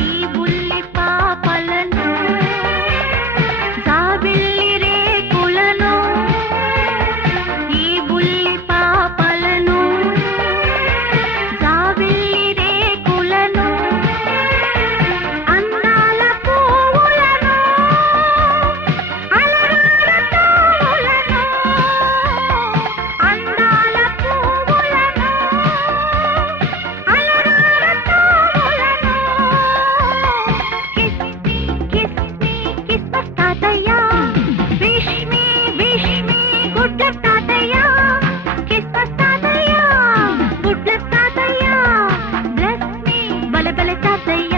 ఈ బుల్లి పాపలను జాబిల్లి రేకులను ఈ బుల్లి పాపలను జాబిల్లి రేకులను అందాల పువ్వులను అలరాల తావులను అందాల పువ్వులను అలరాల తావులను కిస్ తాతయ్య విష్ మీ గుడ్ లక్ తాతయ్య కిస్ తాతయ్య గుడ్ లక్ తాతయ్య బ్లెస్ మీ బలే బలే తాతయ్య